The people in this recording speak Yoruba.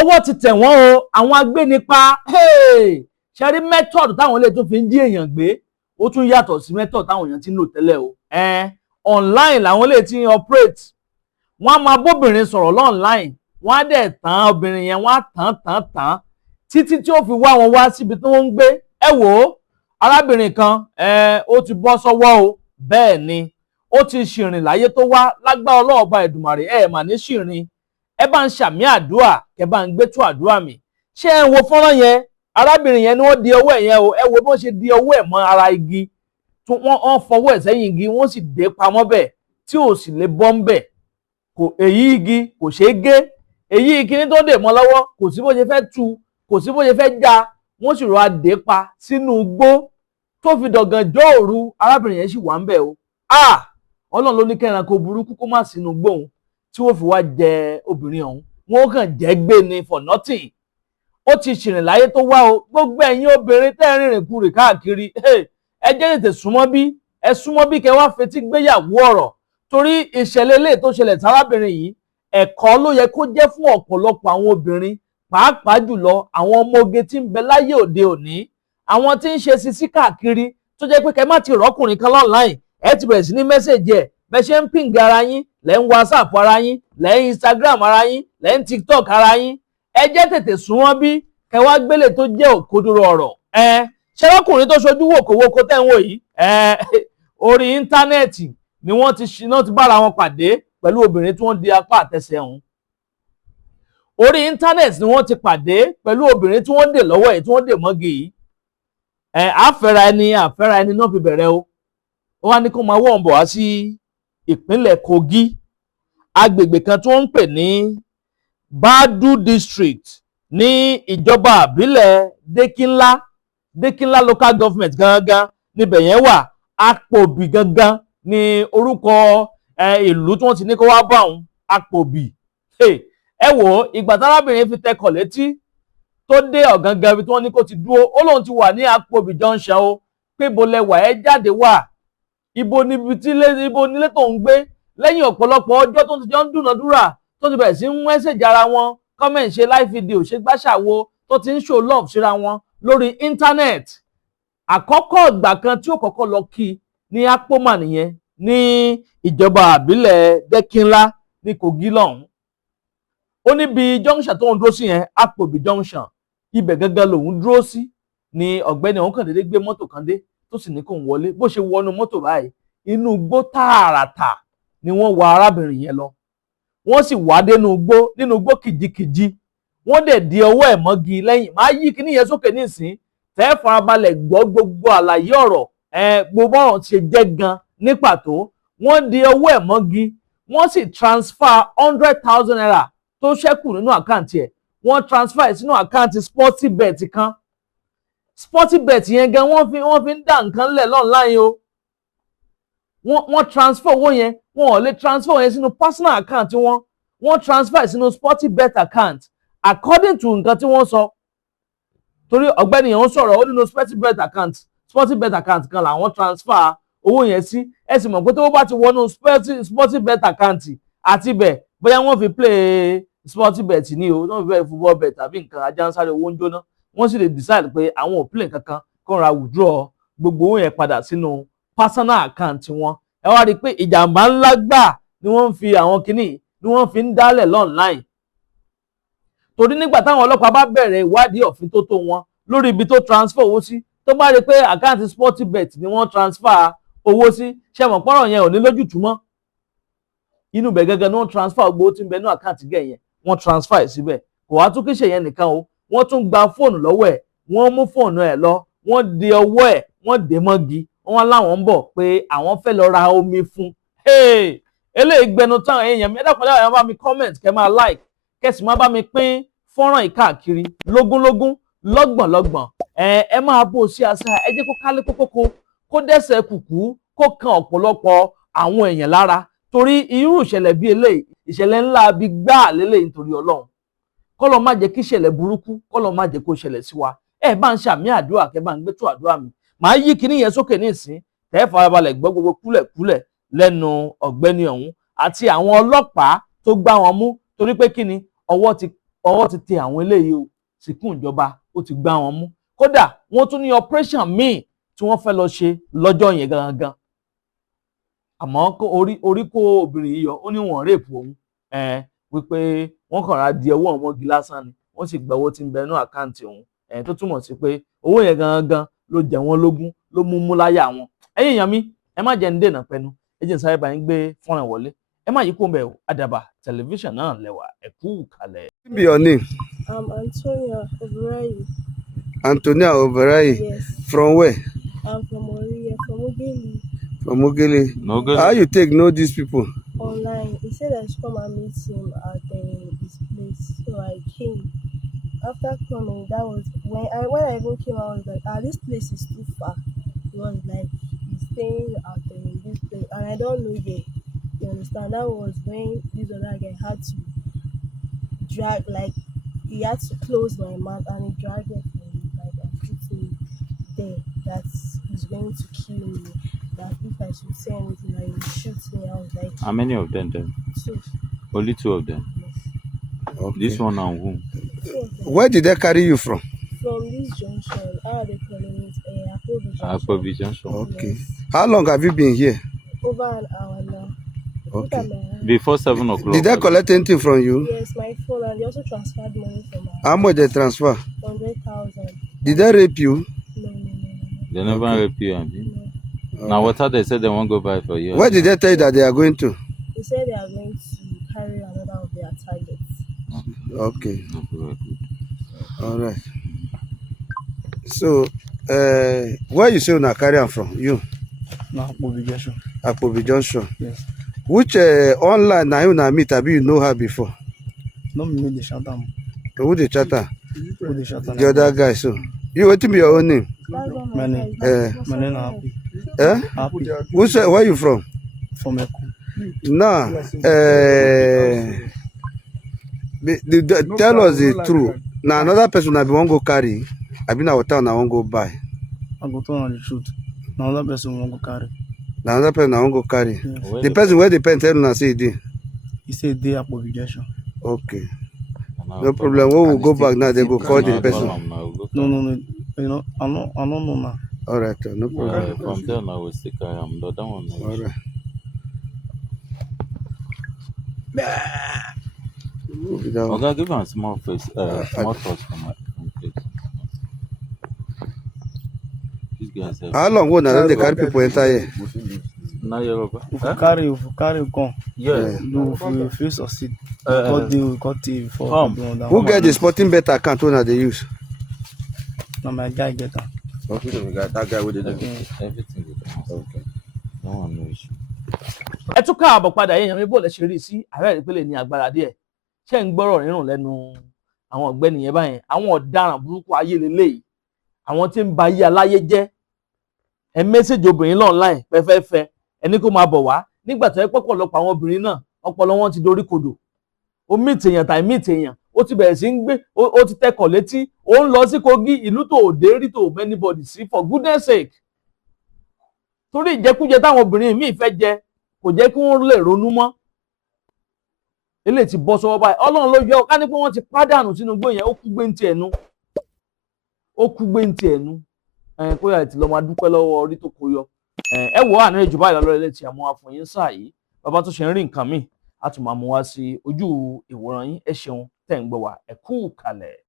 ọwọ́ ti tẹ̀ wọ́n o àwọn agbénipa ṣe rí method táwọn ilé tó fi ń jí èèyàn gbé ó tún yàtọ̀ sí method táwọn èèyàn ti ń lò tẹ́lẹ̀ o online làwọn ilé ti ń operate wọ́n á máa bóbìnrin sọ̀rọ̀ online wọ́n á dẹ̀ tán obìnrin yẹn wọ́n á tán títí tí ó fi wá wọn wá síbi tí wọ́n ń gbé ẹ wò ó arábìnrin kan ó ti bọ́ sọ́wọ́ o bẹ́ẹ̀ ni ó ti ṣìrìn láyé tó wá lágbára ọlọ́ọ̀ba Èdùmàrè mà ní ṣìrìn ẹ bá ń ṣàmì àdúrà kẹ bá ń gbé tó àdúrà mi ṣé ẹ ń wo fọ́nrán yẹn arábìnrin yẹn ni wọ́n di ọwọ́ ẹ̀ yẹn o ẹ wo bí wọ́n ṣe di ọwọ́ ẹ̀ mọ́ ara igi wọ́n fọwọ́ ẹ̀ sẹ́yìn igi wọ́n sì dé pamọ́ bẹ̀ tí ò sì lè bọ́ ń bẹ̀ èyí igi kò ṣeé gé èyí kíní tó dè mọ́ lọ́wọ́ kò sí bó ṣe fẹ́ tú kò sí bó ṣe fẹ́ já wọ́n sì rọra dé pa sínú igbó tó fi dọ̀gànjọ́ òru arábìnrin yẹn sì wà ń bẹ̀ o Ọlọ́run ló ní kẹ́ranko burúkú kó má sínú gbóhùn tí wọ́n fi wá jẹ obìnrin ọ̀hún wọ́n kàn jẹ́ gbé ni for nothing ó ti ṣìrìn láyé tó wá o gbogbo ẹ̀yin obìnrin tẹ́ ẹ rìnrìn kurì káàkiri ẹ jẹ́ tètè súnmọ́ bí kẹ́ wá fetí gbéyàwó ọ̀rọ̀ torí ìṣẹ̀lẹ̀ ilé tó ṣẹlẹ̀ sárábìnrin yìí ẹ̀kọ́ ló yẹ kó jẹ́ fún ọ̀pọ̀lọpọ̀ àwọn obìnrin pàápàá jùlọ àwọn ọmọge tí ń bẹ láyé òde òní àwọn tí ń ṣe sisi káàkiri tó jẹ́ pé kẹ́ má ti rọ́kùnrin kan online ẹ ti bẹ̀rẹ̀ sí ní mẹ́sẹ̀jì ẹ̀ bẹ́ ṣe ń ping ara yín lẹ́ ń WhatsApp ara yín lẹ́ ń Instagram ara yín lẹ́ ń TikTok ara yín ẹ jẹ́ tètè súnmọ́ bí kẹ́ wá gbélé tó jẹ́ òkodoro ọ̀rọ̀ ṣé ọkùnrin tó ṣojú wòkòwòkò tẹ́ ń wò yìí orí íńtánẹ́ẹ̀tì ni wọ́n ti bára wọn pàdé pẹ̀lú obìnrin tí wọ́n di apá àtẹsẹ̀ ọ̀hún orí íńtánẹ́ẹ̀tì ni wọ́n ti pàdé pẹ̀lú obìnrin tí wọ́n dè lọ́wọ́ ẹ̀ tí wọ́n dè mọ́gì yìí àfẹ́ra ẹni náà fi bẹ̀rẹ̀ o ó wá ní kó máa wọ̀ ń bọ̀ wá sí ìpínlẹ̀ Kogi agbègbè kan tí wọ́n ń pè ní Badu District ní ìjọba àbílẹ̀ Dekinla local government gangan níbẹ̀ yẹn wà Apòbì gangan ní orúkọ ìlú tí wọ́n ti ní kó wá bá òun Apòbì ẹ wò ó ìgbà tárábìnrin fi tẹkọ̀ létí tó dé ọ̀gangan ibi tí wọ́n ní kó ti dúró ó lóun ti wà ní Apòbì junction o pé ibo lẹwà ẹ jáde wà ibo nílé tó ń gbé lẹ́yìn ọ̀pọ̀lọpọ̀ ọjọ́ tó ti jọ ń dúnadúrà tó ti bẹ̀rẹ̀ sí ń mẹ́sẹ̀jì ara wọn comment ṣe live video ṣe gbàṣàwo tó ti ń show love síra wọn lórí internet àkọ́kọ́ ìgbà kan tí ó kọ́kọ́ lọ kí ní Apoma nìyẹn ní ìjọba àbílẹ̀ Dekinla ní Kogi lọ́hùn ó ní bí junction tó ń dúró sí yẹn Apòbí junction ibẹ̀ gángan lòun dúró sí ni ọ̀gbẹ́ni ọ̀hún kàn déédéé gbé mọ́tò kan dé tó sì ní kó ń wọlé bó ṣe wọnú mọ́tò báyìí inú igbó tààràtà ni wọ́n wa arábìnrin yẹn lọ wọ́n sì wá nínú igbó kìjikìji wọ́n dẹ̀ di ọwọ́ ẹ̀ mọ́gi lẹ́yìn máa yí kíní yẹn sókè nísìn tẹ́ farabalẹ̀ gbọ́ gbogbo àlàyé ọ̀rọ̀ gbogbo ọ̀rọ̀ ti jẹ́ gan ní pàtó wọ́n di ọwọ́ ẹ̀ mọ́gi wọ́n sì transfer 100,000 naira tó ṣẹ́kù nínú àkáǹtì ẹ̀ wọ́n transfer ẹ̀ sínú àkáǹtì Sportybet kan Sportybet yẹn gan wọ́n fi ń dá nǹkan lẹ̀ online o wọ́n transfer owó yẹn wọn ò lè transfer yẹn sínú personal account wọ́n transfer sínú Sportybet account according to nǹkan tí wọ́n sọ torí ọ̀gbẹ́ni yẹn ń sọ̀rọ̀ ó nínú Sportybet account kan làwọn transfer owó yẹn sí ẹ sì mọ̀ pé tó bá ti wọnú Sportybet account àti bẹ̀ bóyá wọ́n fi play Sportybet ní o wọ́n fi play football bet tàbí nǹkan ajá ń sáré owó ń jóná wọ́n sì lè decide pé àwọn ò play kankan kó ra withdraw gbogbo owó yẹn padà sínú personal account wọn ẹ wá rí i pé ìjàmbá ńlá gbà ni wọ́n ń fi àwọn kinní ni wọ́n fi ń dálẹ̀ online torí nígbà táwọn ọlọ́pàá bá bẹ̀rẹ̀ ìwádìí ọ̀fíntótó wọn lórí ibi tó transfer owó sí tó bá rí i pé àkáǹtì Sportybet ni wọ́n transfer owó sí ṣe mọ̀ pọ́nrọ̀ yẹn ò ní lójútùú mọ́ inú bẹ̀ gẹ́gẹ́ ni wọ́n transfer owó tí ń bẹ ní àkáǹtì gẹ̀ yẹn wọ́n transfer ẹ̀ síbẹ̀ kò wá tún kí ṣe yẹn nìkan o wọ́n tún gba fóònù lọ́wọ́ ẹ̀ wọ́n mú fóònù ẹ̀ lọ wọ́n de ọwọ́ ẹ̀ wọ́n dè mọ́gi wọ́n láwọn ń bọ̀ pé àwọn fẹ́ lọ ra omi fún eléyìí gbẹnu tán èèyàn mi ẹ dákun láwọn bá mi comment kẹ́ máa like kẹ́sì máa bá mi pín fọ́nrán yìí káàkiri lógúnlógún lọ́gbọ̀nlọ́gbọ̀n ẹ máa bó o sí àṣà ẹ jẹ́ kó kálé kókókó kó dẹ́sẹ̀ kùkú kó kan ọ̀pọ̀lọpọ̀ àwọn èèyàn lára torí irú ìṣẹ̀lẹ̀ bíi eléyìí ìṣẹ̀lẹ̀ ńlá bíi gbáà lélẹ́yìí nítorí Ọlọ́run kọ́lọ́ má jẹ́ kí ìṣẹ̀lẹ̀ burúkú kọ́lọ́ má jẹ́ kó ṣẹlẹ̀ sí wa ẹ bá ń ṣàmì àdúrà kẹ́ bá ń gbé tó àdúrà mi màá yí kinní yẹn sókè ní ìsín tẹ́ farabalẹ̀ gbọ́ gbogbo kúlẹ̀kúlẹ̀ lẹ́nu ọ̀gbẹ́ni ọ̀hún àti àwọn ọlọ́pàá tó gbá wọn mú torí pé kíni ọwọ́ ti ọwọ́ ti tẹ àwọn eléyìí o síkùn ìjọba ó ti gbá wọn mú kódà wọ́n tún ní operation míì tí wọ́n fẹ́ lọ ṣe lọ́jọ́ yẹn gangan àmọ́ orí kó obìnrin yìí yọ ó ní wọ́n rèpù òun wípé wọ́n kàn ra di ọwọ́ ọmọge lásán ni wọ́n sì gba owó tí ń bẹ nínú àkáǹtì òun tó túmọ̀ sí pé owó yẹn gangan ló jẹ wọ́n lógún ló mú láyà wọn ẹ̀yin èèyàn mi ẹ má jẹ́ ń dènà pẹnu ẹ jẹ́ ń sáré bá yín gbé fọ́nrán wọlé ẹ má yí kó ń bẹ̀ Àdàbà tẹlifíṣàn náà lẹ́wà ẹ kú kalẹ̀. What be your name? I'm Antonia Obirin. Antonia Obirin. Yes. From where? I'm from Oriye, from Ogeli. From Ogele. How you take know these people? Online. He said I should come and meet him at his place. So I came. After coming, that was when I even came, I was like, this place is too far. He was like, he's staying at this place, and I don't know yet. You understand? That was when this other guy had to drag, like, he had to close my mouth, and he dragged it for me, like, and put me there. That he's going to kill me. That if I should say anything, he will shoot me. I was like, how many of them then? 2. Only 2 of them. Yes. Okay. This one and whom? 2 of them. Where did they carry you from? From this junction, how are they calling it? Akpobi Junction. Okay. Yes. How long have you been here? Over an hour now. Look at Okay. my hand. Before 7 o'clock. Did they collect anything from you? Yes, my phone, and they also transferred money from my How much they transfer? 100,000. Did they rape you? No. They never Okay. rape you, Abi. No. Now what they said they won't go buy for you. Where did they tell you that they are going to? They said they are going to carry another of their targets. Okay. Okay, very good. All right. So, where you say una carry am from? You? No, Akpobi Junction. Akpobi Junction. Yes. Which online na you na meet? Abi you know her before? No, me the Shatam. Who the chatter? Who the Shatam? The other guy. So, you wetin be your own name? That's what My name. My name is Happy. Happy. Where you from? From Eku. Now, tell us the truth. Now another person I be wan go carry. I be na water I wan go buy. I go tell on the truth. Now that person won't go carry. Na another person I wan go carry. Yes. The person where the pen tell una say e dey. He said they Akpobi Junction. Okay. No problem. When we go back now, they go call the person. No. You know, I don't know now. All right, no problem. From there now we still carry am. But that one no. All right. Who be that one? Okay, give am small face, small touch from my face. These guys have. How long will they carry people enter here? Now Yoruba. If you carry, come. Yeah. You will feel succeed. We cut it before. Come. Who get the sporting bet account when they use? Now my guy get that. Okay, we got that guy with the Everything with them. Okay. No one no issue. ẹ tún káàbọ̀ padà yẹn mi bó lẹ ṣe rí sí ààrẹ ìpínlẹ̀ ní agbára díẹ̀ ṣé ń gbọ́rọ̀ rírùn lẹ́nu àwọn ọ̀gbẹ́ni yẹn báyẹn àwọn ọ̀daràn burúkú ayé lélẹ́yìí àwọn tí ń ba ayé aláyé jẹ́ ẹ mẹ́sẹ̀jì obìnrin náà láì fẹ́fẹ́fẹ́ ẹni kó máa bọ̀ wá nígbà tó yẹ pọ̀pọ̀lọpọ̀ àwọn obìnrin náà ọpọlọ wọn ti dorí kodò ó mìtèèyàn tàì mìtèèyàn ó ti bẹ̀rẹ̀ sí ń gbé ó ti tẹkọ̀ létí ó ń lọ sí Kogi ìlú tó ò dé rí tó ò anybody sí for goodness sake torí ìjẹkújẹ táwọn obìnrin míì fẹ́ jẹ kò jẹ́ kí wọ́n lè ronú mọ́ eléyìí ti bọ́ sọ́wọ́ báyìí Ọlọ́run ló yọ ká ní pé wọ́n ti pádànù sínú igbó yẹn ó kú gbé ń tiẹ̀ nu kó yà ti lọ máa dúpẹ́ lọ́wọ́ orí tó kó yọ ẹ wò àná ìjọba ìlọlọ ilé tí a mú wá fún yín sáà yìí bàbá tó ṣe ń rí nǹkan míì a tún máa mú wá sí ojú ìwòran yín ẹ ṣeun tẹ́ ń gbọ́ wá ẹ kú kalẹ̀.